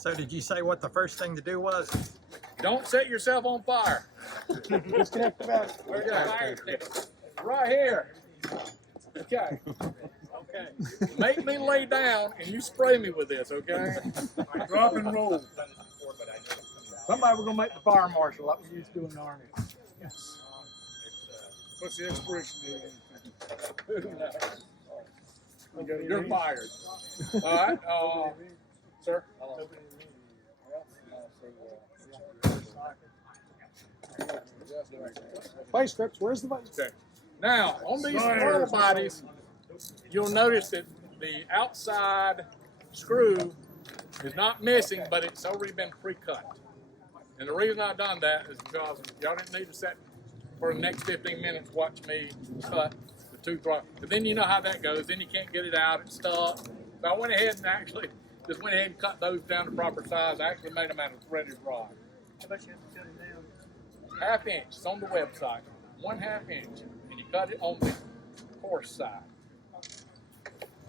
So did you say what the first thing to do was? Don't set yourself on fire. Disconnect the battery. Where's the fire stick? Right here. Okay. Okay. Make me lay down and you spray me with this, okay? Drop and roll. Somebody we're gonna make the fire marshal like we used to do in the Army. Yes. What's the expiration date? You're fired. All right, sir. Vice grips, where's the vice? Okay. Now, on these throttle bodies, you'll notice that the outside screw is not missing, but it's already been pre-cut. And the reason I've done that is because y'all didn't need to sit for the next 15 minutes watch me cut the two throttles. But then you know how that goes. Then you can't get it out. It's stuck. So I went ahead and actually just went ahead and cut those down to proper size. I actually made them out of threaded rod. How about you have to cut it down? Half inch. It's on the website. 1/2 inch. And you cut it on the coarse side.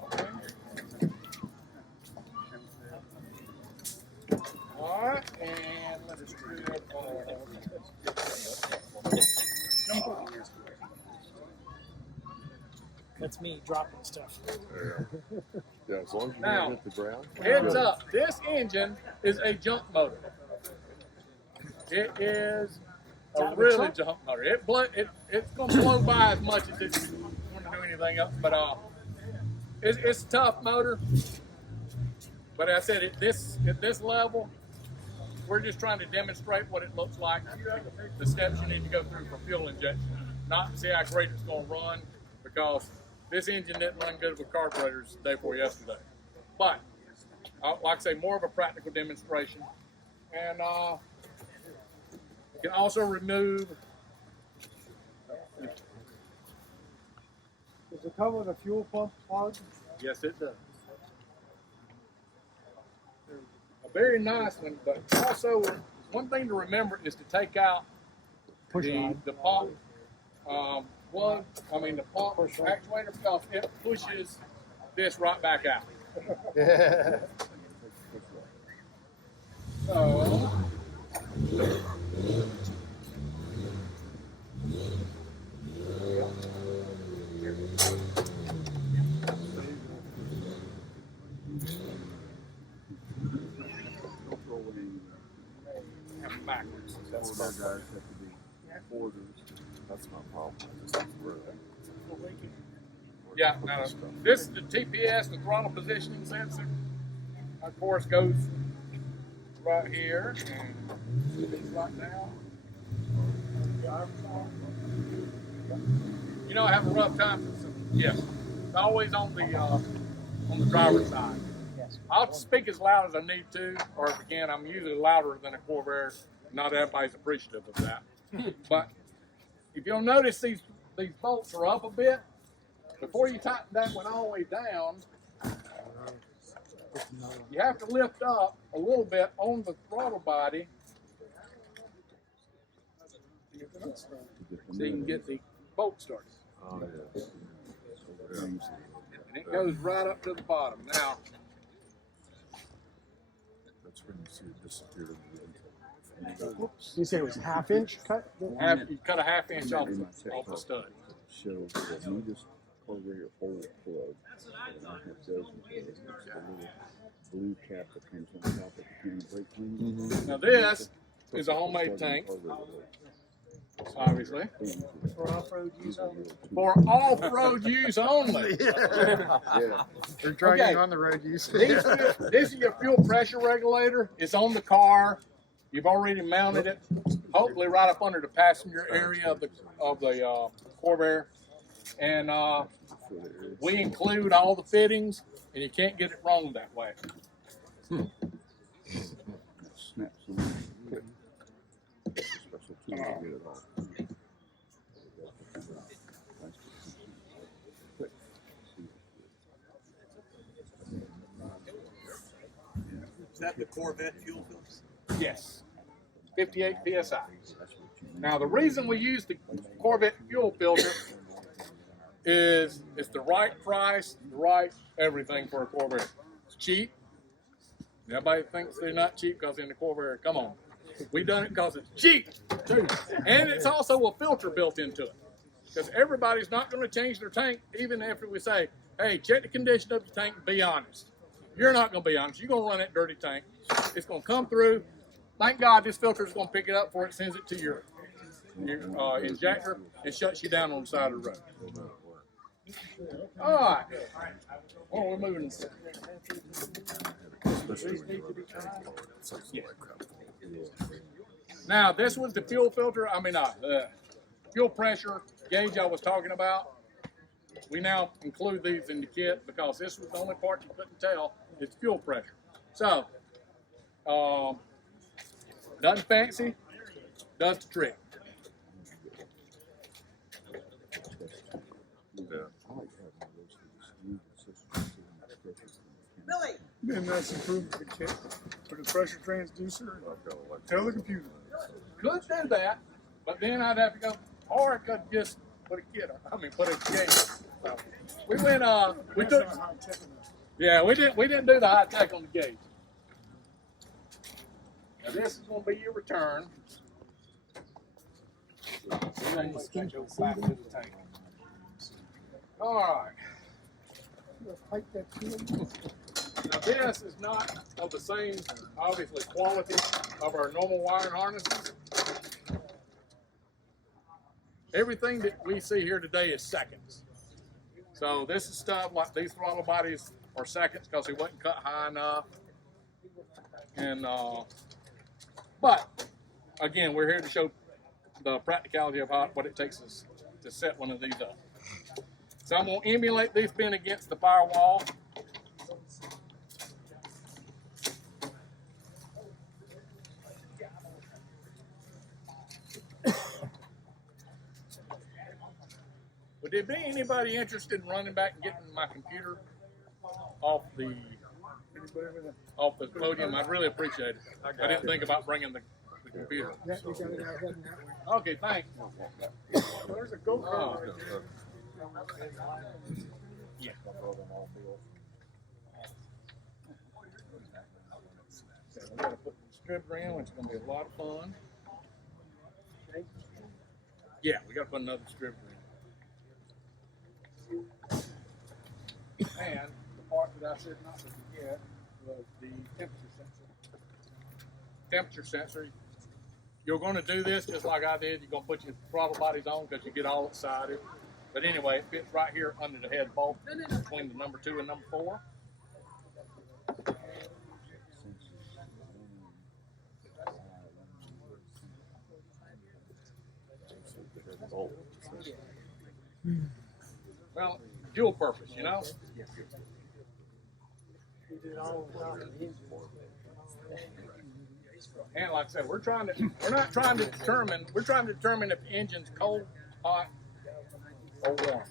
Okay. All right, and let us do That's me dropping stuff. Yeah, as long as you Now, don't hit the ground. heads up, this engine is a jump motor. It is a really jump motor. It's going to blow by as much as it's going to do anything else, but it's a tough motor. But as I said, at this level, we're just trying to demonstrate what it looks like, the steps you need to go through for fuel injection, not to see how great it's going to run, because this engine didn't run good with carburetors the day before yesterday. But, like I say, more of a practical demonstration. And you can also remove. Does it come with a fuel pump plug? Yes, it does. A very nice one, but also one thing to remember is to take out the pump plug. I mean the pump actuator, because it pushes this right back out. So. Backwards. That's my guys have to be orders. That's my problem. Yeah, no, this is the TPS, the throttle positioning sensor. Of course, goes right here and right now. You know, I have a rough time. Yes, it's always on the driver's side. I'll speak as loud as I need to, or if again, I'm usually louder than a Corvair. Not everybody's appreciative of that. But if you'll notice, these bolts are up a bit. Before you tighten that one all the way down, you have to lift up a little bit on the throttle body so you can get the bolt started. Oh, yeah. And it goes right up to the bottom. Now, That's when you see it disappear. You said it was ½ inch cut? you cut a ½ inch off the stud. Show that you just Corvair hole plug. And I have those it's the little blue cap that comes on top of the county brake cleaner. Now this is a homemade tank, obviously. For off-road use only. For off-road use only. Yeah. They're dragging Okay. on the road use. This is your fuel pressure regulator. It's on the car. You've already mounted it, hopefully right up under the passenger area of the Corvair. And we include all the fittings, and you can't get it wrong that way. Snaps on. Special tool to get it off. Is that the Corvette fuel filter? Yes, 58 PSI. Now the reason we use the Corvette fuel filter is it's the right price, the right everything for a Corvette. It's cheap, Everybody thinks they're not cheap because in the Corvair. Come on, we done it because it's cheap too, and it's also a filter built into it. Because everybody's not going to change their tank, even after we say, "Hey, check the condition of your tank. And be honest." You're not going to be honest. You're going to run that dirty tank. It's going to come through. Thank God this filter is going to pick it up before it sends it to your injector and shuts you down on the side of the road. All right. Oh, we're moving. Now, this was the fuel filter. Fuel pressure gauge I was talking about. We now include these in the kit because this was the only part you couldn't tell is fuel pressure. So, nothing fancy, does the trick. Then that's improved the kit for the pressure transducer. Tell the computer. Could do that, but then I'd have to go, or I could just put a kit on. Put a gauge. So we went. We took. Yeah, we didn't do the high tech on the gauge. Now this is going to be your return. All right. Now this is not of the same, obviously, quality of our normal wiring harnesses. Everything that we see here today is seconds. So this is stuff like these throttle bodies are seconds because they wasn't cut high enough. And but again, we're here to show the practicality of what it takes us to set one of these up. So I'm going to emulate these being against the firewall. Would there be anybody interested in running back and getting my computer off the podium? I'd really appreciate it. I didn't think about bringing the computer. Okay, thanks. There's a go-kart. Yeah. I'm going to put the distributor in, which is going to be a lot of fun. Yeah, we got to put another distributor in. And the part that I said not to forget was the temperature sensor. Temperature sensor. You're going to do this just like I did. You're going to put your throttle bodies on because you get all excited. But anyway, it fits right here under the head bolt between the number 2 and number 4. Well, dual purpose, you know. And like I said, we're trying to determine if the engine's cold, hot, or warm.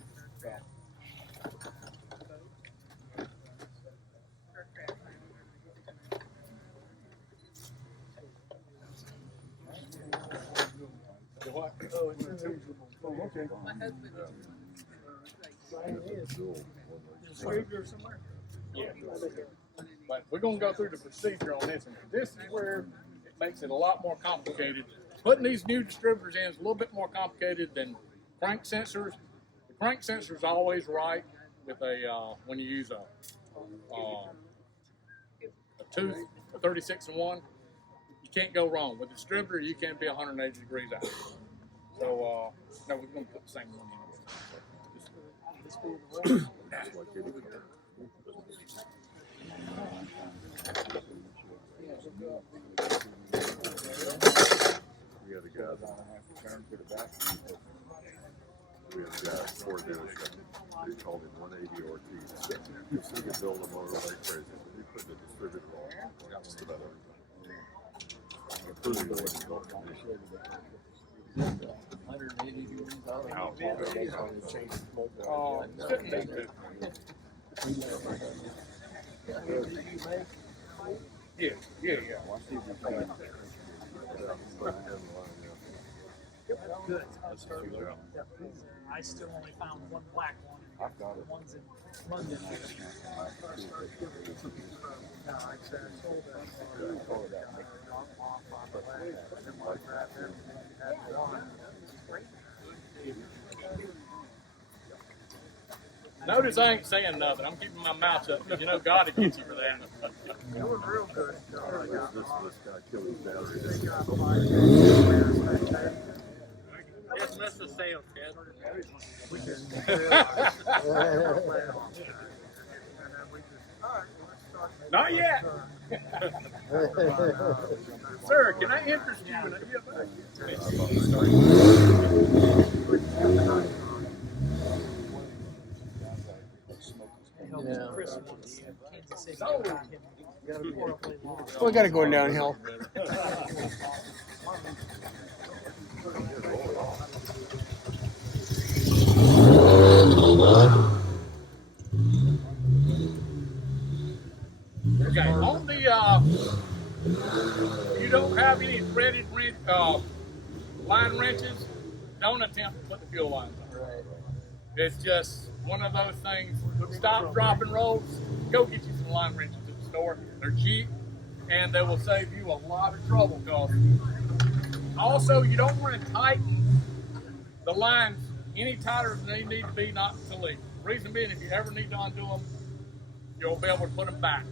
So what? Oh, it's interchangeable. Oh, okay. Somewhere? Yeah. But we're going to go through the procedure on this, and this is where it makes it a lot more complicated. Putting these new distributors in is a little bit more complicated than crank sensors. The crank sensor is always right with a when you use a tooth, a 36-in-1. You can't go wrong with the distributor. You can't be 180 degrees out. So no, we're going to put the same one in. We had a guy we had a guy at Ford dealership. They called him 180 Ortiz. He could build a motor like crazy. He put the distributor on. Got just about everything. Including the way he built it. 180 degrees out. Shouldn't need to. Yeah. good. Yeah. I still only found one black one. I've got it. One's in London. Notice I ain't saying nothing. I'm keeping my mouth shut because you know God will get you for that. Doing real good. This guy killed his battery. Yes, Mr. Sales, kid. Not yet. Sir, can I interest you in a EFI? Chris wants Kansas City. So, We got to go downhill. okay, on the, you don't have any threaded line wrenches, don't attempt to put the fuel lines on. It's just one of those things. Stop, drop, and rolls. Go get you some line wrenches at the store. They're cheap, and they will save you a lot of trouble. Cause also, you don't want to tighten the lines any tighter than they need to be not to leak. Reason being, if you ever need to undo them, you'll be able to put them back.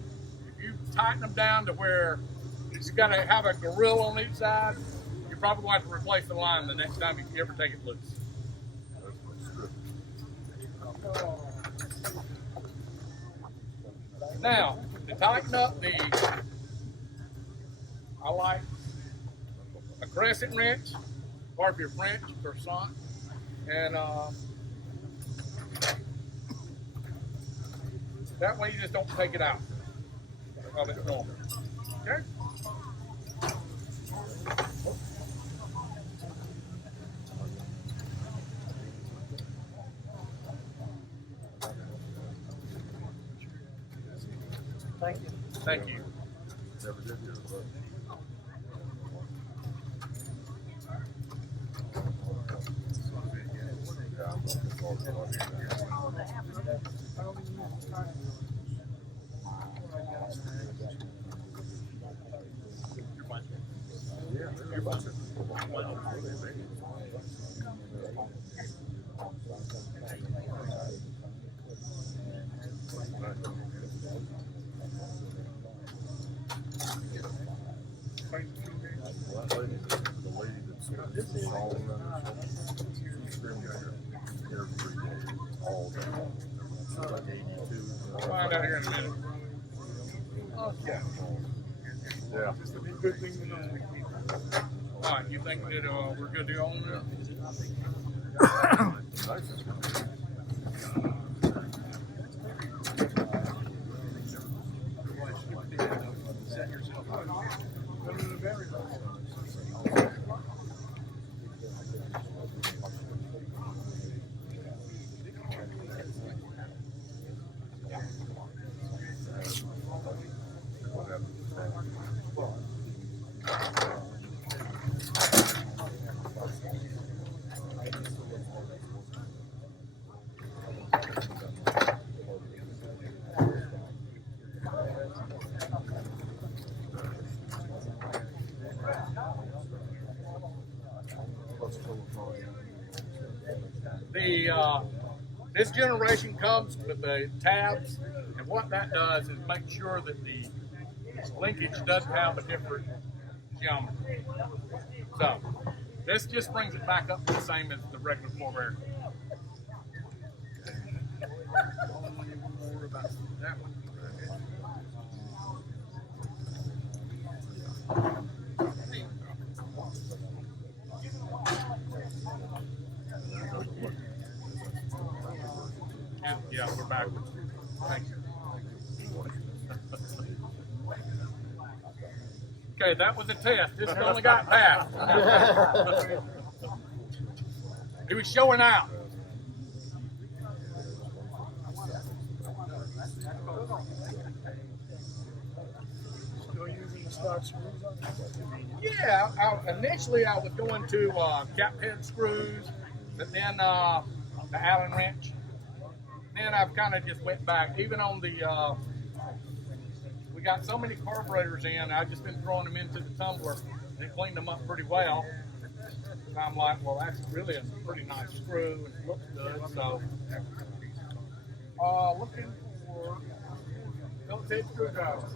If you tighten them down to where you've got to have a grill on each side, you're probably going to have to replace the line the next time you ever take it loose. Now, to tighten up I like a crescent wrench, or if you're French, croissant, and that way you just don't take it out of its normal. Okay? Thank you. Thank you. Never did hear of it. The lady that's all around her, she's screaming at her every day, all day long. She's like 82. We'll find out here in a minute. Yeah. Just a good thing to know. All right, you think that we're good to go on there? This generation comes with the tabs, and what that does is make sure that the linkage doesn't have a different geometry. So this just brings it back up to the same as the regular Corvair. That one. Yeah, we're backwards. Thank you. Okay, that was a test. This only got passed. He was showing out. Still using the stock screws on it? Yeah, initially I was going to cap head screws, but then the Allen wrench. Then I've kind of just went back. Even on the, we got so many carburetors in, I've just been throwing them into the tumbler, and it cleaned them up pretty well. And I'm like, well, that's really a pretty nice screw, and it looks good. So, looking for Phillips head screwdrivers.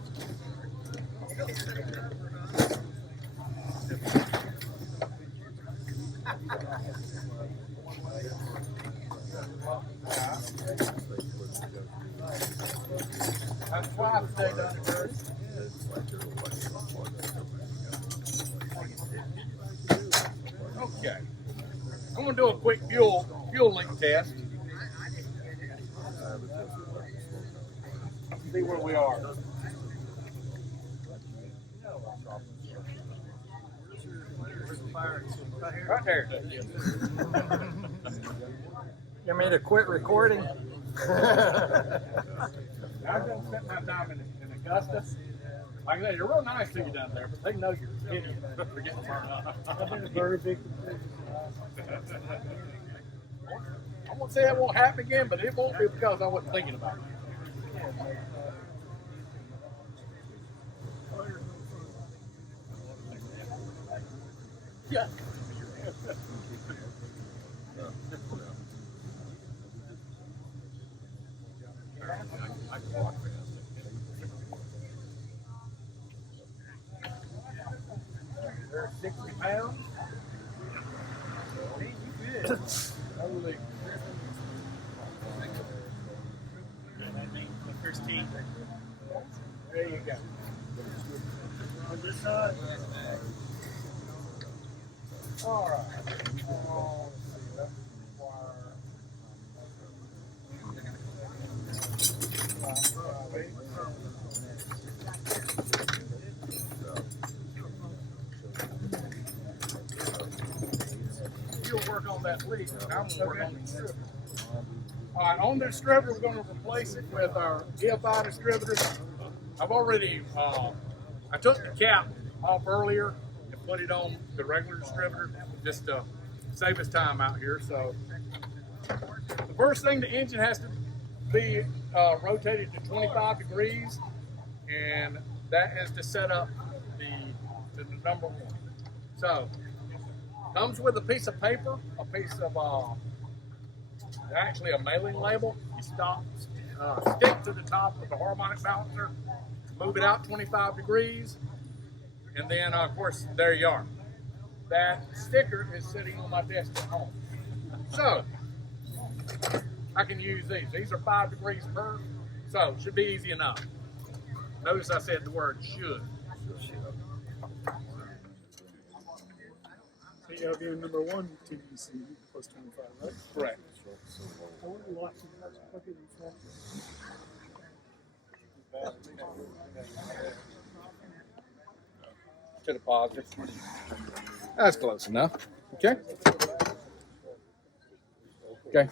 That's twice they done it first. Okay. I'm gonna do a quick fuel leak test. See where we are. Right there. You mean to quit recording? I was gonna spend my time in Augusta. Like I said, you're real nice to you down there, but they know you're idiot for getting burned up. I've been a very big I won't say it won't happen again, but it won't be because I wasn't thinking about it. Yeah. They're 60 pounds. Holy. First team. There you go. on this side. All right. Let's see, that's you'll work on that leak, and I'm going to work on the distributor. All right, on the distributor, we're going to replace it with our EFI distributor. I've already, I took the cap off earlier and put it on the regular distributor just to save us time out here. So the first thing, the engine has to be rotated to 25 degrees, and that is to set up the number one. So comes with a piece of paper, a piece of actually a mailing label. You stick to the top of the harmonic balancer, move it out 25 degrees, and then of course there you are. That sticker is sitting on my desk at home. So I can use these. These are 5 degrees per, so should be easy enough. Notice I said the word should. So you have your number one TBC plus 25, right? Correct. I wonder why that's quicker than To the positive. That's close enough. Okay. Okay.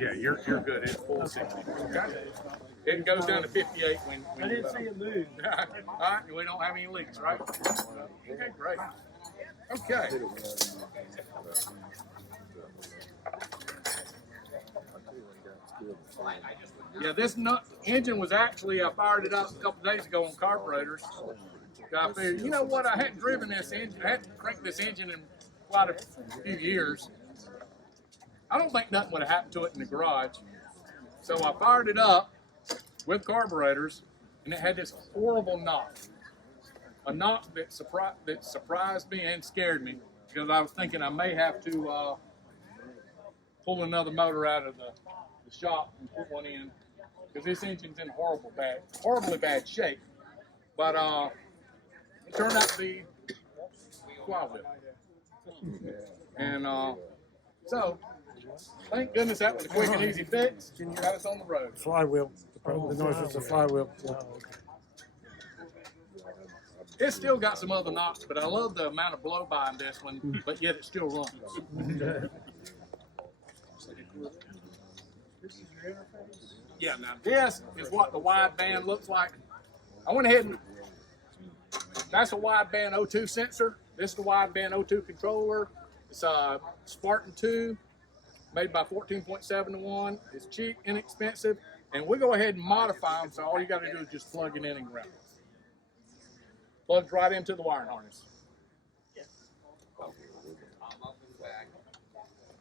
Yeah, you're good. It's full 60. It goes down to 58 when I didn't see it move. all right, we don't have any leaks, right? Okay, great. Okay. Yeah, this engine was actually, I fired it up a couple days ago on carburetors. I figured, you know what, I hadn't driven this engine, I hadn't cranked this engine in quite a few years. I don't think nothing would have happened to it in the garage. So I fired it up with carburetors, and it had this horrible knock. A knock that surprised me and scared me, because I was thinking I may have to pull another motor out of the shop and put one in, because this engine's in horribly bad shape. But it turned out to be flywheel. And so, thank goodness that was a quick and easy fix. Got us on the road. Flywheel. The noise was the flywheel. It's still got some other knocks, but I love the amount of blow by in this one, but yet it still runs. Yeah, now this is what the wide band looks like. I went ahead and that's a wideband O2 sensor. This is the wideband O2 controller. It's a Spartan 2, made by 14.7 to 1. It's cheap, inexpensive, and we go ahead and modify them. So all you got to do is just plug it in and grab it. Plugs right into the wiring harness.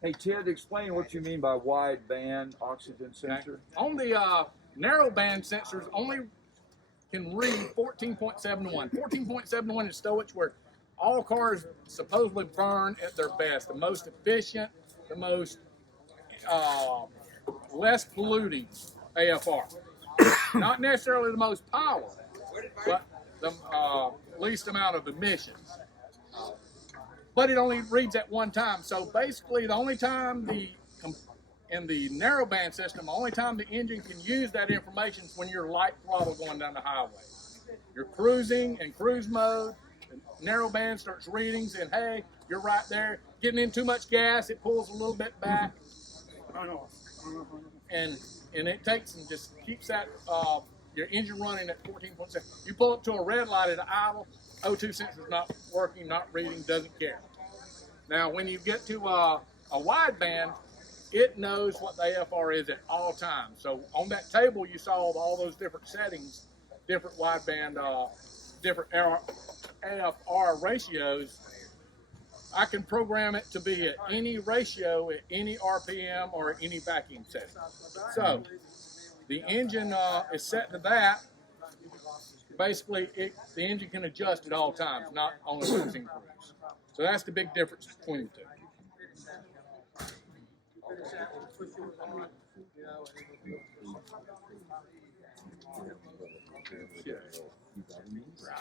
Hey Ted, explain what you mean by wide band oxygen sensor. On the narrow band sensors, only can read 14.7 to 1. 14.7 to 1 is stowage, where all cars supposedly burn at their best, the most efficient, the most less polluting AFR. Not necessarily the most power, but the least amount of emissions. But it only reads at one time. So basically, the only time in the narrowband system, the only time the engine can use that information is when you're light throttle going down the highway. You're cruising in cruise mode, the narrowband starts reading, saying, hey, you're right there. Getting in too much gas, it pulls a little bit back. And it takes and just keeps that your engine running at 14.7. You pull up to a red light at an idle, O2 sensor's not working, not reading, doesn't care. Now, when you get to a wideband, it knows what the AFR is at all times. So on that table, you saw all those different settings, different wideband, different AFR ratios. I can program it to be at any ratio, at any RPM, or at any vacuum setting. So the engine is set to that. Basically, the engine can adjust at all times, not only when it's in cruise. So that's the big difference between the two.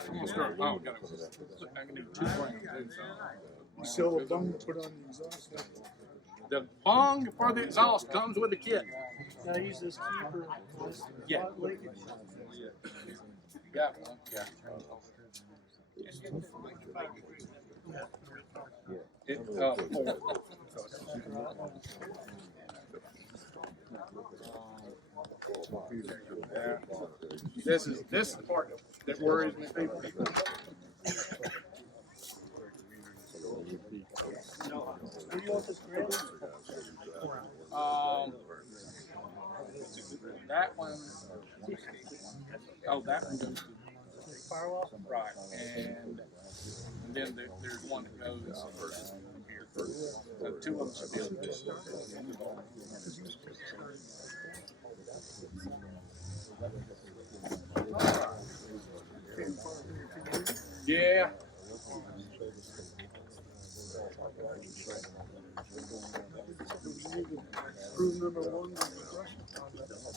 I'm gonna start. Oh, got it. I can do 2 brands. You sell a bung to put on the exhaust. The bung for the exhaust comes with the kit. Can I use this key for this Yeah. spot leakage? Yeah. Yeah. This is the part that worries me, people. Where do you want this grid? That one. Oh, that one goes to Firewall? right, and then there's one that goes here. So 2 of them should be able to do it. Yeah.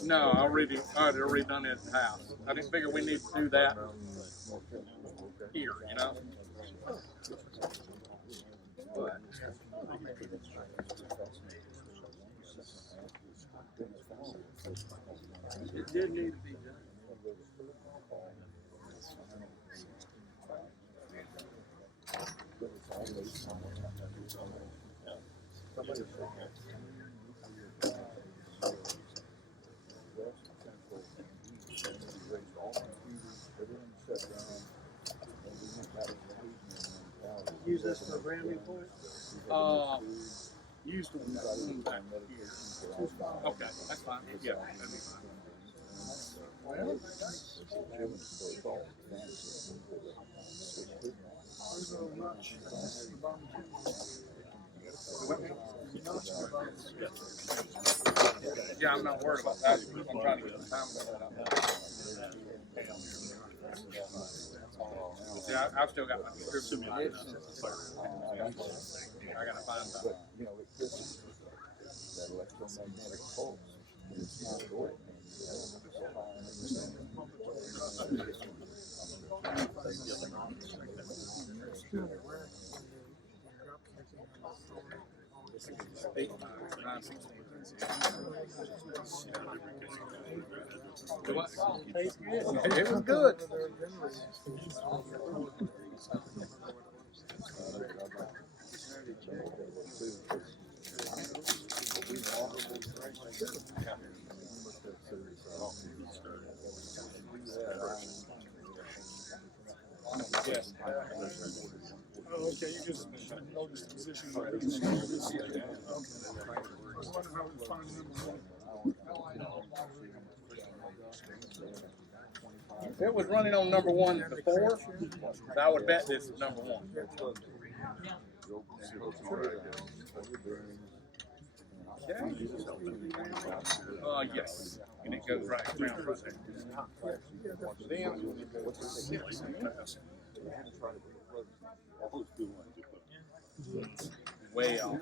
No, I already done it at the house. I didn't figure we need to do that here, you know. But it did need to be done. Use this for a brand new point? Used one back here. Okay, that's fine. Yeah, that'd be fine. Yeah, I'm not worried about that. I'm trying to get the time set up. Yeah, I've still got my distributor. I gotta find that. That electromagnetic pulse. It's not going. It was good. Yes. position. Where it is. Okay. I wonder how we find number one. If it was running on number one before, I would bet this is number one. Yes, and it goes right around right there. Way off.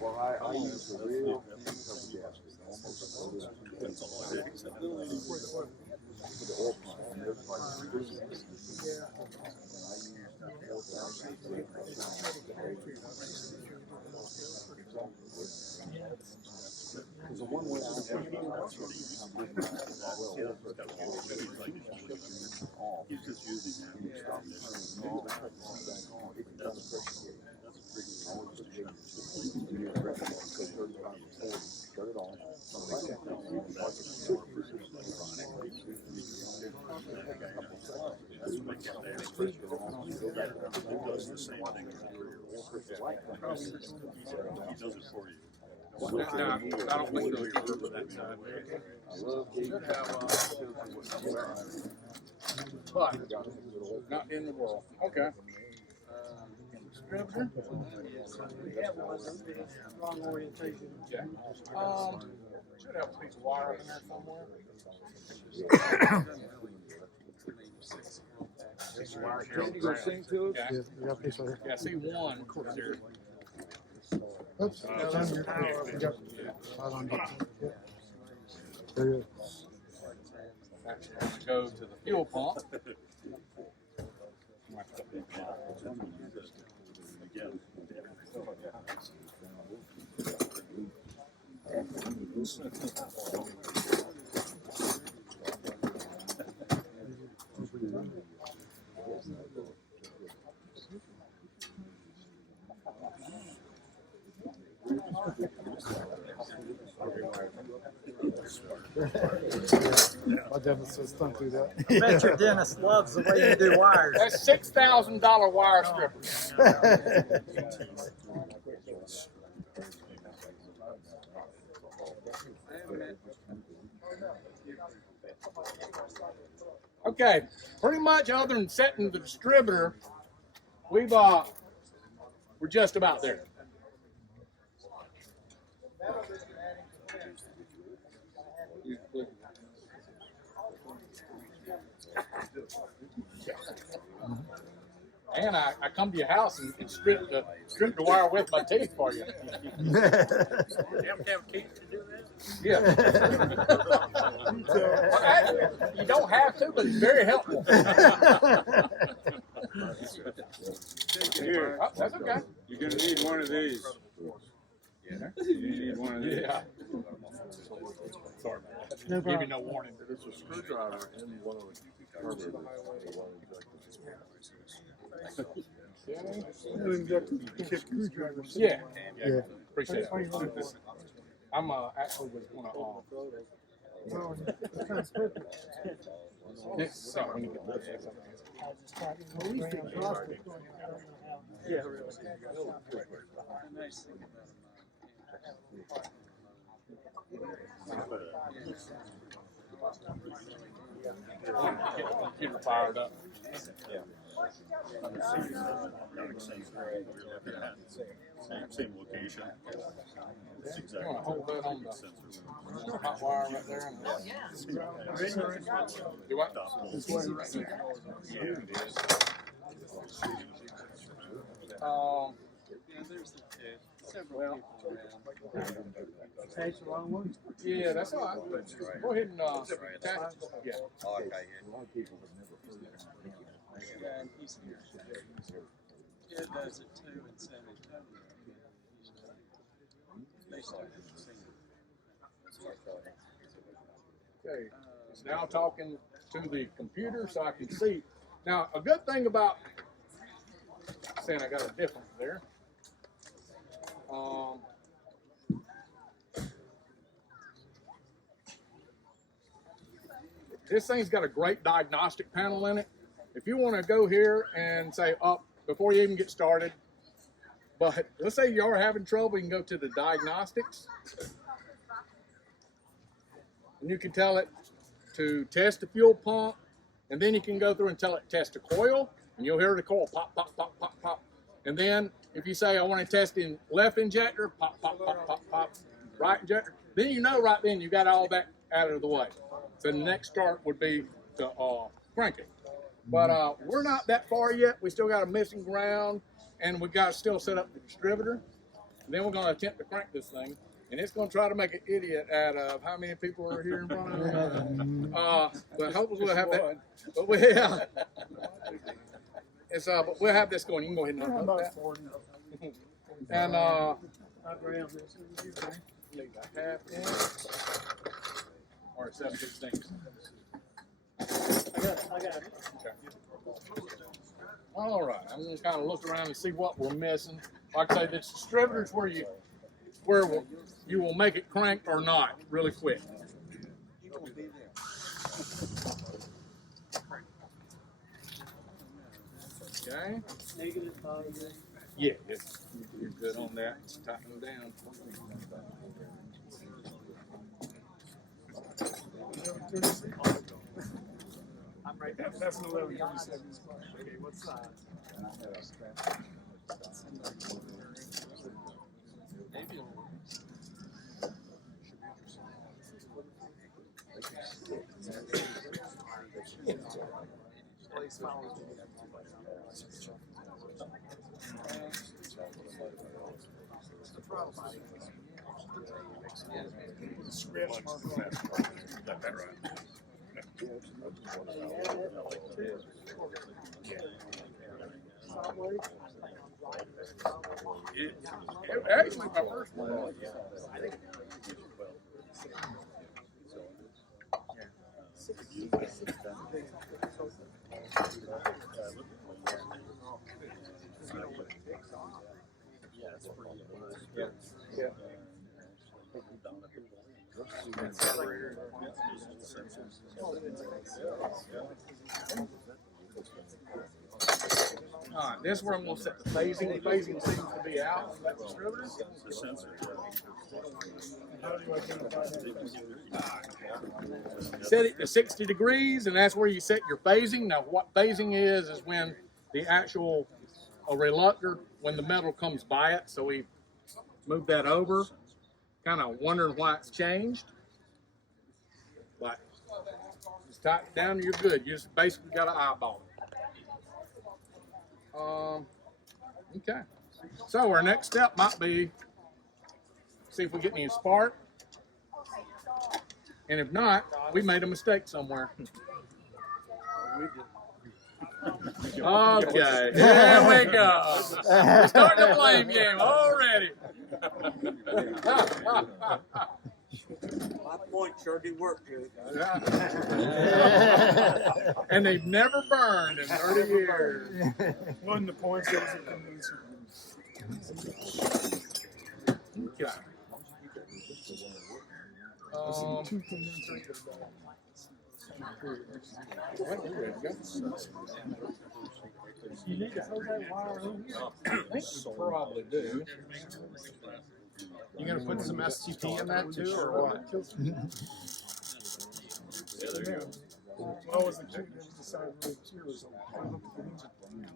Well, I use the real the one way He's just using He does it for you. I don't think they'll get rid of that side. But not in the world. Okay. Distributor. Wrong orientation. Okay. Should have a piece of wire in there somewhere. Can you go sing to us? Okay. You got a piece right here. Yeah, I see one. There. Oops. It's on your power. You got right on top. Yeah. There you Go to the fuel pump. My dentist says don't do that. I bet your dentist loves the way you do wires. That's $6,000 wire stripper. Okay, pretty much other than setting the distributor, we're just about there. And I come to your house and strip the wire with my teeth for you. You have to have keys to do that? Yeah. Well, actually, you don't have to, but it's very helpful. Here, Oh, that's okay. you're gonna need one of these. You need one of these. Yeah. Sorry. No Give you problem. no warning. There's a screwdriver in one of the carburetors. They're injecting kick screwdrivers. Yeah. Yeah. Appreciate it. I'm actually was gonna No, it's kind of perfect. sorry, when you get this. At least the cost is going down. Yeah, really. Get the computer fired up. Same location. It's You exactly wanna hold that on the hot wire right there? And do what? Well, Takes a long one. yeah, that's all right. Go ahead and attach. Yeah. It does it too in San Antonio. Okay. Now talking to the computer so I can see. Now, a good thing about saying I got a difference there. This thing's got a great diagnostic panel in it. If you want to go here and say, before you even get started, but let's say you are having trouble, you can go to the diagnostics. And you can tell it to test the fuel pump, and then you can go through and tell it to test the coil, and you'll hear the coil pop, pop, pop, pop, pop. And then if you say, I want to test in left injector, pop, pop, pop, pop, pop, right injector, then you know right then you got all that out of the way. So the next start would be to crank it. But we're not that far yet. We still got a missing ground, and we got to still set up the distributor. And then we're going to attempt to crank this thing, and it's going to try to make an idiot out of how many people are here in front of me. But hopefully we'll have that. But but we'll have this going. You can go ahead and unhook that. And I ground this. leave a half inch or 7/16. I got it. Okay. All right, I'm going to kind of look around and see what we're missing. Like I say, this distributor is where you will make it crank or not really quick. Okay. Negative, positive. Yeah, you're good on that. Tighten them down. I'm right there. That's an 1137. Okay, what size? got that right. Actually, my first one. Alright, this is where I'm going to set the phasing. The phasing seems to be out. That distributor. Set it to 60 degrees, and that's where you set your phasing. Now, what phasing is when the actual reluctor, when the metal comes by it. So we move that over, kind of wondering why it's changed. But just tighten it down, you're good. You just basically got to eyeball it. Okay. So our next step might be see if we get any spark. And if not, we made a mistake somewhere. Okay, here we go. We're starting the blame game already. My point, church. he worked good. And they've never burned in 30 years. Wasn't the points, it was a condenser. Okay. Two condensers. You need to hold that wire on here. I think we probably do. You gonna put some STP in that too, or what? When I was a kid, there was the side of the tears. I looked at the engine.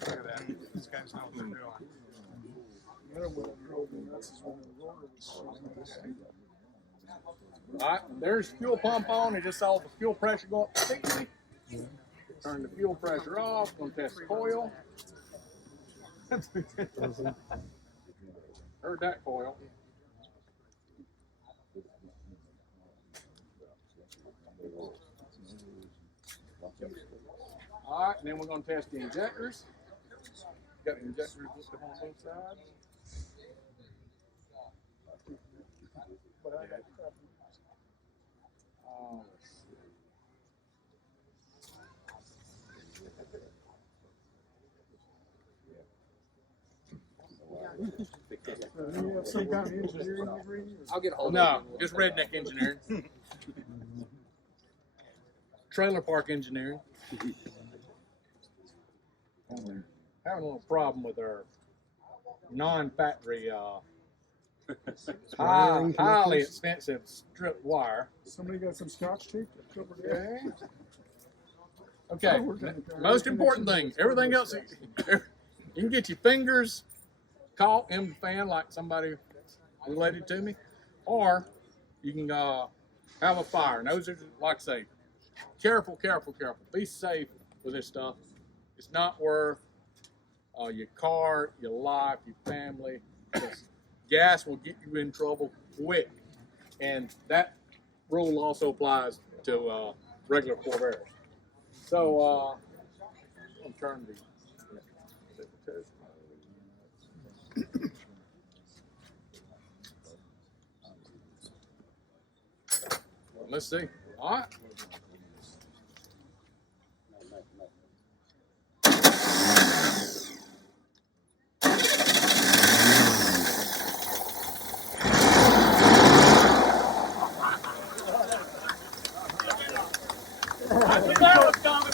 Look at that. These guys know what they're doing. The other one that drove me nuts is when the rotor was shooting. All right, there's fuel pump on. It just saw the fuel pressure go up to 60. Turn the fuel pressure off. Gonna test the coil. Heard that coil. All right, and then we're gonna test the injectors. Got the injectors listed on both sides. Do you have some kind of engineering degree? I'll get a hold of it. Just redneck engineering. Trailer park engineering. Having a little problem with our non-factory, highly expensive strip wire. Somebody got some scotch tape to cover that? Okay. Most important thing, everything else, you can get your fingers caught in the fan like somebody related to me, or you can have a fire. And those are, like I say, careful. Be safe with this stuff. It's not worth your car, your life, your family. Gas will get you in trouble quick. And that rule also applies to regular Corvairs. So, I'm turning the let's see. All right.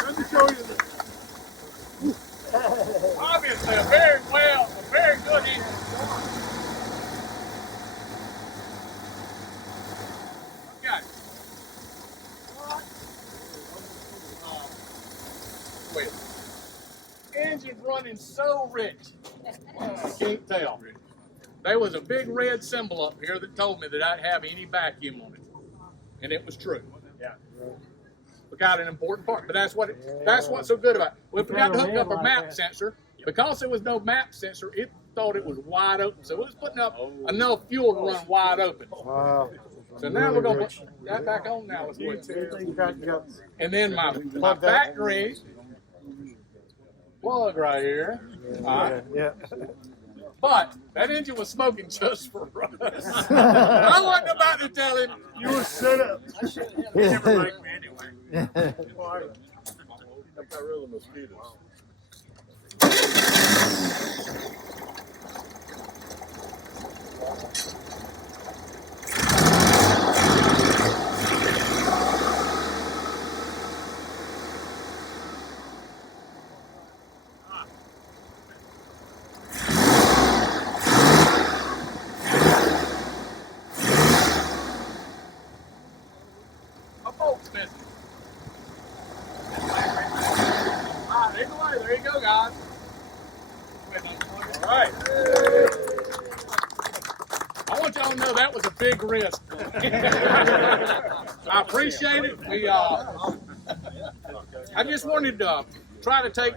Let me show you this. Obviously, a very good engine. Okay. Wait. Engine's running so rich, I can't tell. There was a big red symbol up here that told me that I'd have any vacuum on it, and it was true. Yeah. Forgot an important part, but that's what's so good about it. We forgot to hook up a map sensor. Because there was no map sensor, it thought it was wide open. So it was putting up enough fuel to run wide open. Wow. So now we're going to put that back on now. Let's go. And then my factory plug right here. Yeah. But that engine was smoking just for us. I wasn't about to tell him. You were set up. He never liked me anyway. Why? I got rid of the mosquitoes. A bolt's missing. All right, either way, there you go, guys. All right. I want y'all to know that was a big risk. I appreciate it. I just wanted to try to take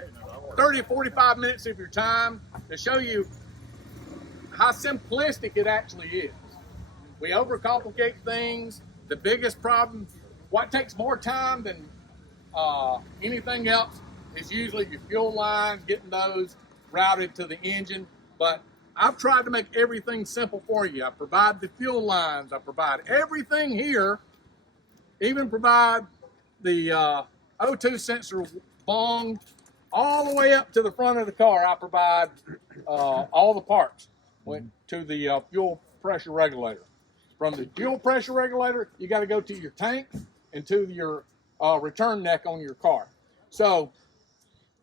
30 or 45 minutes of your time to show you how simplistic it actually is. We overcomplicate things. The biggest problem, what takes more time than anything else, is usually your fuel lines, getting those routed to the engine. But I've tried to make everything simple for you. I provide the fuel lines. I provide everything here. Even provide the O2 sensor bung all the way up to the front of the car. I provide all the parts. Went to the fuel pressure regulator. From the fuel pressure regulator, you got to go to your tank and to your return neck on your car. So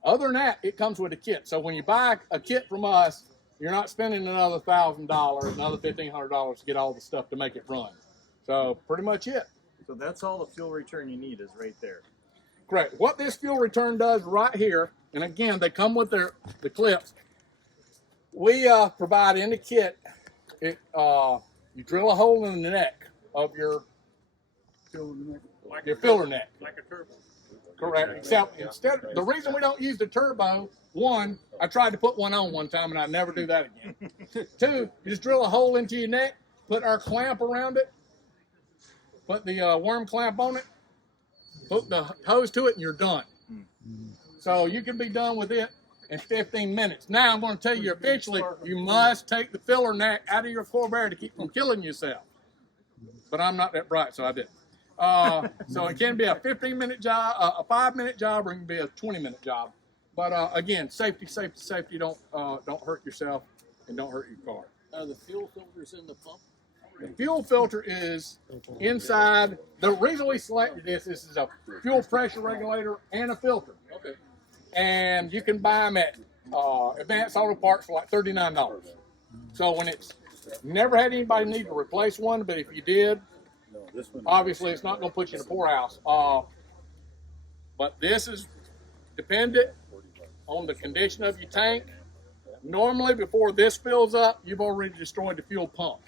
other than that, it comes with a kit. So when you buy a kit from us, you're not spending another $1,000, another $1,500 to get all the stuff to make it run. So pretty much it. So that's all the fuel return you need is right there. Correct. What this fuel return does right here, and again, they come with the clips. We provide in the kit, you drill a hole in the neck of your filler neck. Like a turbo. Correct. Except instead, the reason we don't use the turbo, one, I tried to put one on one time and I never do that again. Two, you just drill a hole into your neck, put our clamp around it, put the worm clamp on it, hook the hose to it, and you're done. So you can be done with it in 15 minutes. Now I'm going to tell you officially, you must take the filler neck out of your Corvair to keep from killing yourself. But I'm not that bright, so I didn't. So it can be a 15-minute job, a 5-minute job, or it can be a 20-minute job. But again, safety, safety, safety. Don't hurt yourself and don't hurt your car. Are the fuel filters in the pump? The fuel filter is inside. The reason we selected this is a fuel pressure regulator and a filter. Okay. And you can buy them at Advanced Auto Parts for like $39. So when it's never had anybody need to replace one, but if you did, obviously it's not going to put you in a poorhouse. But this is dependent on the condition of your tank. Normally, before this fills up, you've already destroyed the fuel pump.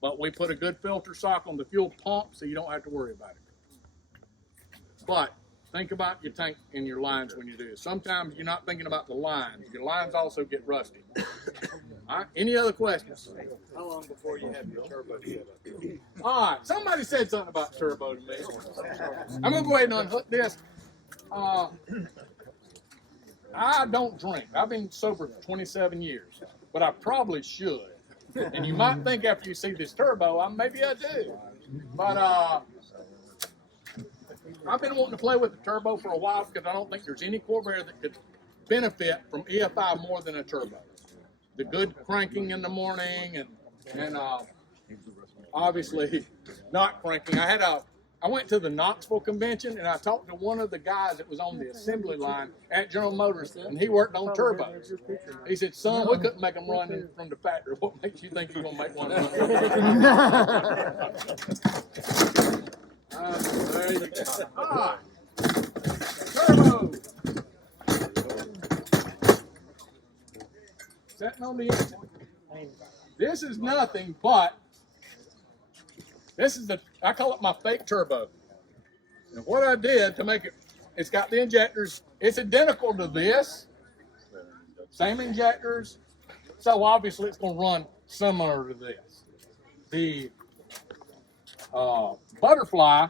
But we put a good filter sock on the fuel pump so you don't have to worry about it. But think about your tank and your lines when you do it. Sometimes you're not thinking about the lines. Your lines also get rusty. All right, any other questions? How long before you have your turbo set up? All right, somebody said something about turbo to me. I'm going to go ahead and unhook this. I don't drink. I've been sober for 27 years, but I probably should. And you might think after you see this turbo, maybe I do. But I've been wanting to play with the turbo for a while because I don't think there's any Corvair that could benefit from EFI more than a turbo. The good cranking in the morning and obviously not cranking. I went to the Knoxville convention and I talked to one of the guys that was on the assembly line at General Motors, and he worked on turbos. He said, "Son, we couldn't make them run from the factory. What makes you think you're gonna make one run?" There you go. All right. Turbo. Setting on the engine. This is nothing but. This is I call it my fake turbo. And what I did to make it, it's got the injectors. It's identical to this. Same injectors. So obviously it's going to run similar to this. The butterfly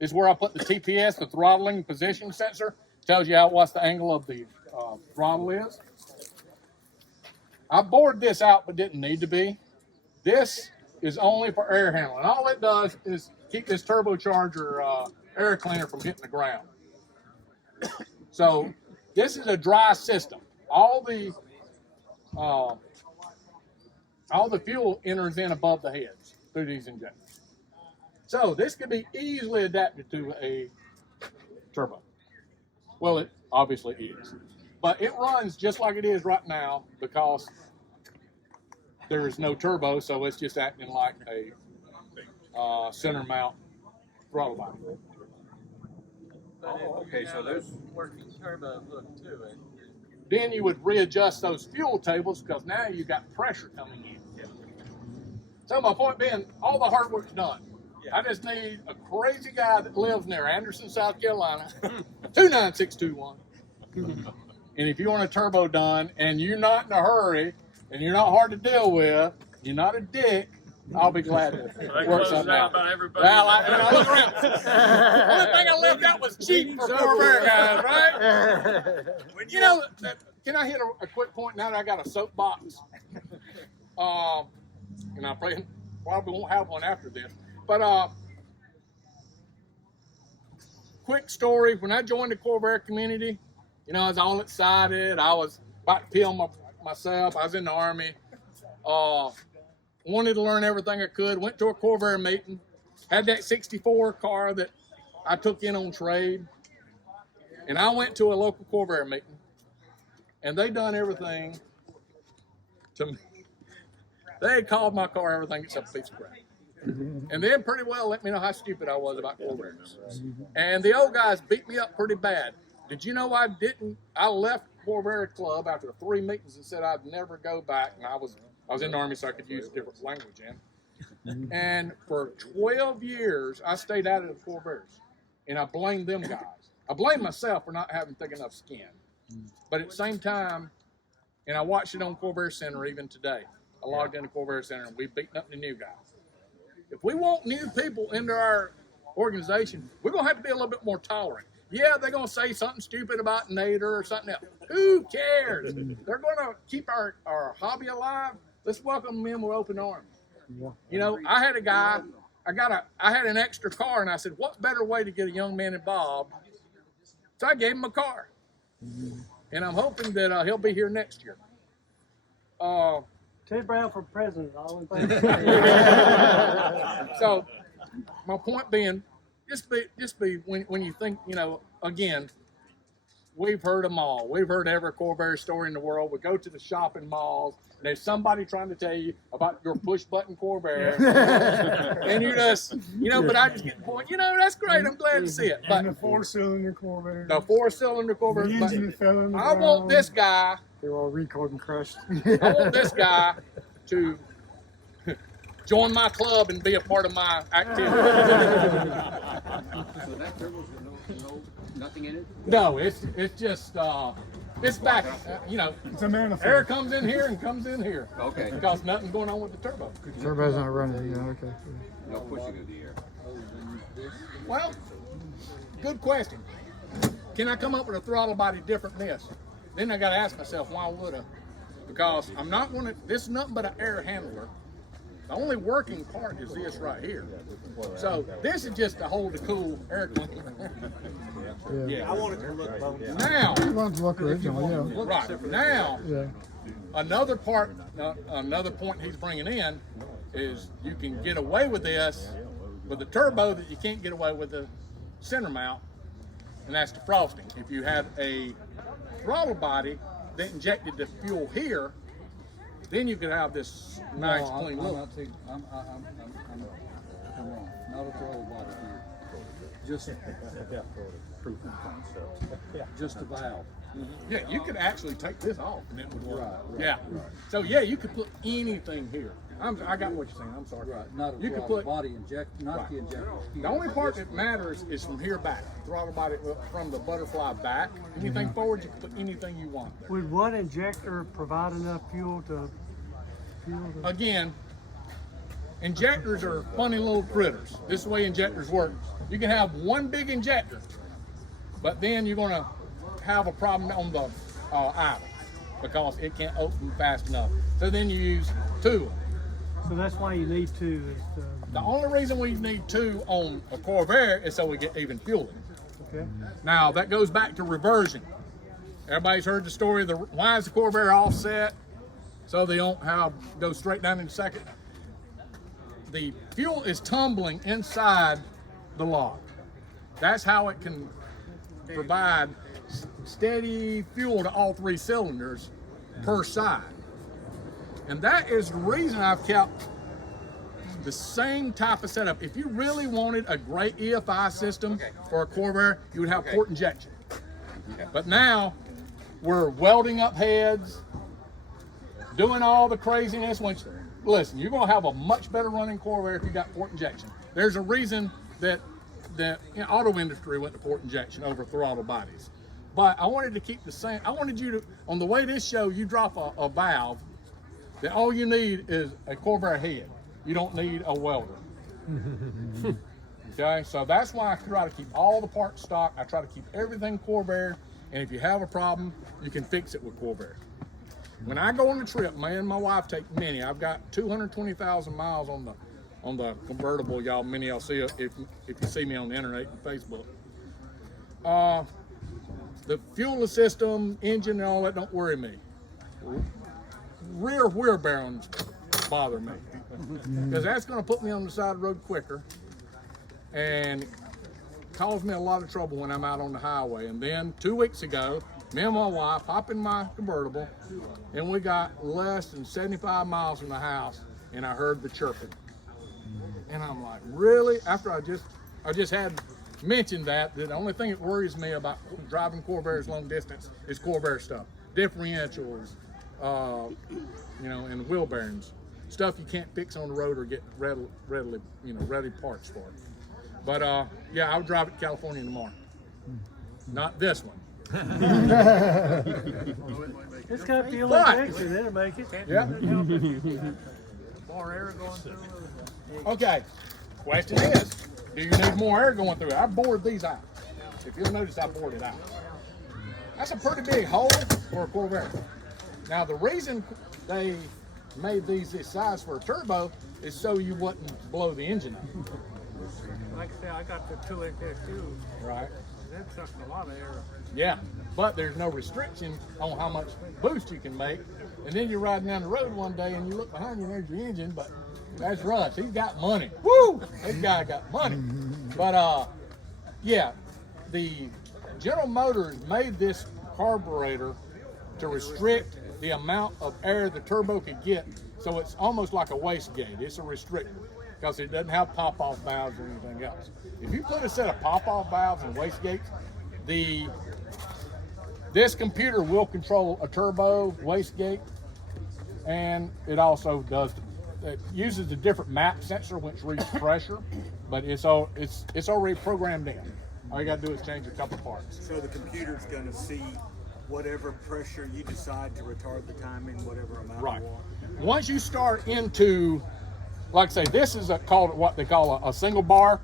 is where I put the TPS, the throttling position sensor. Tells you what's the angle of the throttle is. I bored this out but didn't need to be. This is only for air handling. All it does is keep this turbocharger air cleaner from hitting the ground. So this is a dry system. All the fuel enters in above the heads through these injectors. So this could be easily adapted to a turbo. Well, it obviously is. But it runs just like it is right now because there is no turbo, so it's just acting like a center mount throttle body. Okay, so there's working turbo look to it. Then you would readjust those fuel tables because now you've got pressure coming in. So my point being, all the hard work's done. I just need a crazy guy that lives near Anderson, South Carolina, 29621. And if you want a turbo done and you're not in a hurry and you're not hard to deal with, you're not a dick, I'll be glad to work something out. Well, look around. The only thing I left out was cheap for Corvair guys, right? You know, can I hit a quick point now that I got a soapbox? And I probably won't have one after this. But quick story, when I joined the Corvair community, you know, I was all excited. I was about to peel myself. I was in the Army. Wanted to learn everything I could. Went to a Corvair meeting. Had that 64 car that I took in on trade. And I went to a local Corvair meeting. And they done everything to me. They had called my car everything except a piece of crap. And then pretty well let me know how stupid I was about Corvairs. And the old guys beat me up pretty bad. Did you know I left Corvair Club after 3 meetings and said I'd never go back. And I was in the Army, so I could use different language in. And for 12 years, I stayed out of the Corvairs. And I blamed them guys. I blame myself for not having thick enough skin. But at the same time, and I watched it on Corvair Center even today. I logged into Corvair Center and we've beaten up the new guys. If we want new people into our organization, we're going to have to be a little bit more tolerant. Yeah, they're going to say something stupid about Nader or something else. Who cares? They're going to keep our hobby alive. Let's welcome them in with open arms. You know, I had a guy, I had an extra car, and I said, what better way to get a young man involved? So I gave him a car. And I'm hoping that he'll be here next year. Ted Brown for president. So my point being, just be when you think, you know, again, we've heard them all. We've heard every Corvair story in the world. We go to the shopping malls, and there's somebody trying to tell you about your push-button Corvair. And you just, you know, but I just get the point, you know, that's great. I'm glad to see it. But And the 4-cylinder Corvair. the 4-cylinder The Corvair, engine fell in the I want ground. this guy, They were all recalled and crushed. I want this guy to join my club and be a part of my activity. So that turbo's nothing in it? No, it's just it's back. You know, It's a manifold. air comes in here and comes in here. Okay. Because nothing's going on with the turbo. Turbo's not running. Yeah, okay. No pushing of the air. Well, good question. Can I come up with a throttle body different than this? Then I got to ask myself, why would I? Because I'm not going to. This is nothing but an air handler. The only working part is this right here. So this is just to hold the cool air cleaner. Yeah. I want it to look bonus. Now, You want to look original, yeah. right now, Yeah. another part, another point he's bringing in is you can get away with this with the turbo that you can't get away with the center mount, and that's the frosting. If you had a throttle body that injected the fuel here, then you could have this nice clean look. I'm wrong. Not a throttle body here. Just just a valve. Yeah, you could actually take this off and it would work. Right. Yeah. So yeah, you could put anything here. I got what you're saying. I'm sorry. Right. Not a You could throttle put body inject, not Right. the injector. the only part that matters is from here back. Throttle body from the butterfly back. Anything forward, you can put anything you want there. Would one injector provide enough fuel to Again, injectors are funny little critters. This is the way injectors work. You can have one big injector, but then you're going to have a problem on the idle because it can't open fast enough. So then you use 2. So that's why you need 2. Is The only reason we need 2 on a Corvair is so we get even fueling. okay. Now that goes back to reversion. Everybody's heard the story of why is the Corvair offset? So they don't go straight down in second. The fuel is tumbling inside the log. That's how it can provide steady fuel to all 3 cylinders per side. And that is the reason I've kept the same type of setup. If you really wanted a great EFI system for a Corvair, you would have port injection. But now we're welding up heads, doing all the craziness. Listen, you're going to have a much better running Corvair if you got port injection. There's a reason that the auto industry went to port injection over throttle bodies. But I wanted to keep the same. I wanted you to, on the way this show, you drop a valve, that all you need is a Corvair head. You don't need a welder. Okay, so that's why I try to keep all the parts stock. I try to keep everything Corvair, and if you have a problem, you can fix it with Corvair. When I go on the trip, me and my wife take many. I've got 220,000 miles on the convertible, y'all. Many y'all see it if you see me on the internet and Facebook. The fuel system, engine, and all that don't worry me. Rear wheel bearings bother me because that's going to put me on the side of the road quicker and cause me a lot of trouble when I'm out on the highway. And then 2 weeks ago, me and my wife hop in my convertible, and we got less than 75 miles from the house, and I heard the chirping. And I'm like, really? After I just had mentioned that the only thing that worries me about driving Corvairs long distance is Corvair stuff, differentials, and wheel bearings, stuff you can't fix on the road or get readily parts for. But yeah, I'll drive it to California tomorrow. Not this one. It's got fuel But- injection, it'll make it. Yeah. More air going through it. Okay. Question is, do you need more air going through it? I bored these out. If you'll notice, I bored it out. That's a pretty big hole for a Corvair. Now, the reason they made these this size for a turbo is so you wouldn't blow the engine up. Like I said, I got the 2-inch too. Right. That sucks a lot of air. Yeah, but there's no restriction on how much boost you can make. And then you're riding down the road one day and you look behind you and there's your engine, but that's Russ. He's got money. Woo! This guy got money. But yeah, the General Motors made this carburetor to restrict the amount of air the turbo could get, so it's almost like a wastegate. It's a restrictor because it doesn't have pop-off valves or anything else. If you put a set of pop-off valves and wastegates, this computer will control a turbo wastegate, and it also it uses a different map sensor which reads pressure, but it's already programmed in. All you got to do is change a couple parts. So the computer's going to see whatever pressure you decide to retard the timing, whatever amount Right. you want. Once you start into, like I say, this is called what they call a single bar,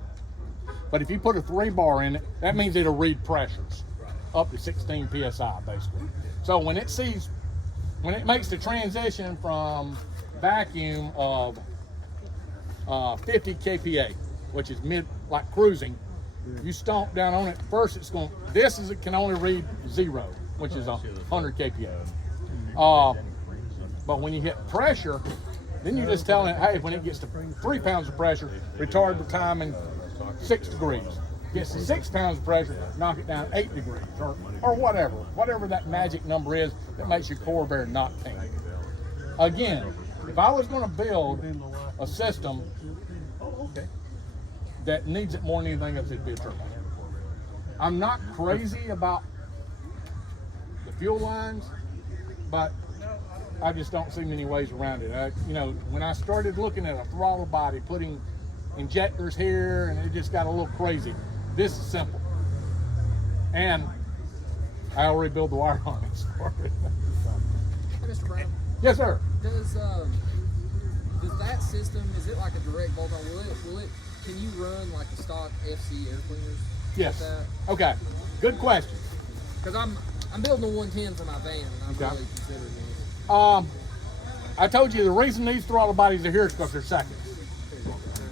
but if you put a 3-bar in it, that means it'll read pressures up to 16 psi basically. So when it makes the transition from vacuum of 50 kPa, which is like cruising, you stomp down on it first. It can only read 0, which is 100 kPa. But when you hit pressure, then you just tell it, hey, when it gets to 3 pounds of pressure, retard the timing 6 degrees. Gets to 6 pounds of pressure, knock it down 8 degrees, or whatever that magic number is that makes your Corvair not pink. Again, if I was going to build a system that needs it more than anything else, it'd be a turbo. I'm not crazy about the fuel lines, but I just don't see many ways around it. When I started looking at a throttle body, putting injectors here, and it just got a little crazy. This is simple. And I already built the wire harness for it. Hey, Mr. Brown, Yes, sir. does that system, is it like a direct bolt on? Can you run like the stock FC air cleaners? Yes. Like that? Okay. Good question. Because I'm building a 110 for my van, and I'm Okay. really considering this. I told you the reason these throttle bodies are here is because they're seconds.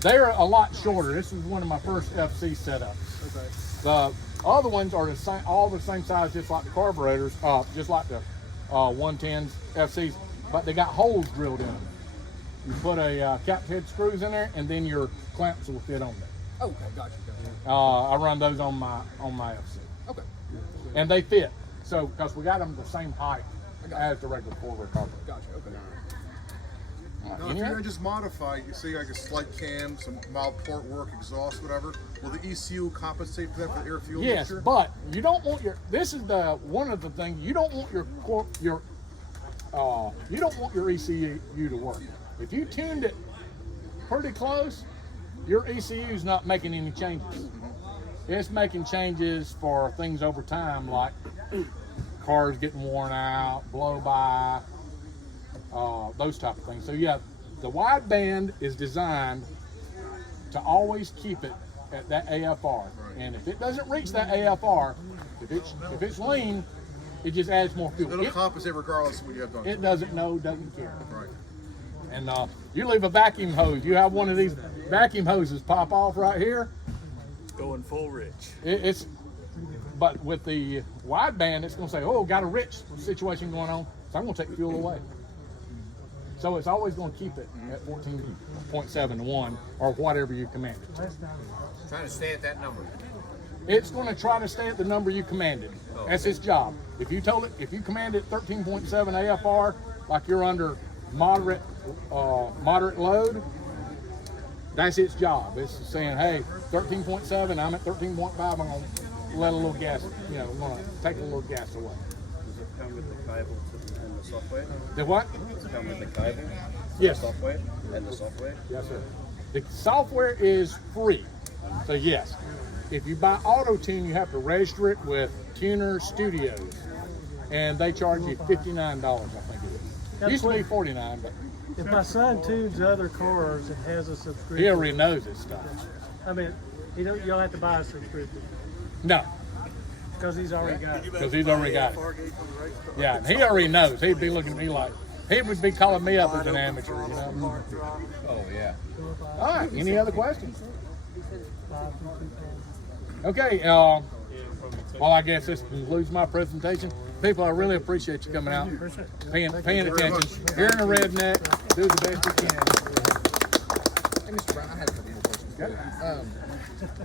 They're a lot shorter. This was one of my first FC setups. Okay. The other ones are all the same size, just like the carburetors, just like the 110s FCs, but they got holes drilled in them. You put a cap head screws in there, and then your clamps will fit on there. Okay, gotcha. I run those on my FC, Okay. and they fit. So because we got them the same height as the regular Corvair carburetor. Gotcha, okay. Now, if you're gonna just modify, you say like a slight cam, some mild port work, exhaust, whatever, will the ECU compensate for that for the air fuel Yes, mixture? but you don't want this is one of the things, you don't want your ECU to work. If you tuned it pretty close, your ECU is not making any changes. It's making changes for things over time, like cars getting worn out, blow by, those type of things. So yeah, the wideband is designed to always keep it at that AFR. And if it doesn't reach that AFR, if it's lean, It just adds more fuel. It'll compensate regardless of what you have done. It doesn't know, doesn't care. Right. And you leave a vacuum hose, you have one of these vacuum hoses pop off right here. Going full rich. But with the wideband, it's going to say, oh, got a rich situation going on, so I'm going to take fuel away. So it's always going to keep it at 14.7 to 1 or whatever you commanded. Trying to stay at that number. It's going to try to stay at the number you commanded. That's its job. If you commanded 13.7 AFR, like you're under moderate load, that's its job. It's saying, hey, 13.7, I'm at 13.5, I'm going to let a little gas, I'm going to take a little gas away. Does it come with the cable and the software? The what? Does it come with the cable? Yes. The software and the software? Yes, sir. The software is free. So yes, if you buy auto-tune, you have to register it with Tuner Studios, and they charge you $59, I think it is. Used to be $49, but If my son tunes other cars and has a subscription, he already knows his stuff. I mean, you'll have to buy a subscription No, because he's already got it. because he's already got it. Yeah, and he already knows. He'd be looking at me like, he would be calling me up as an amateur, Oh, yeah. All right, any other questions? Okay, well, I guess this concludes my presentation. People, I really appreciate you coming out, paying attention, hearing a redneck, do the best you can. Hey, Mr. Brown, I had a couple more questions.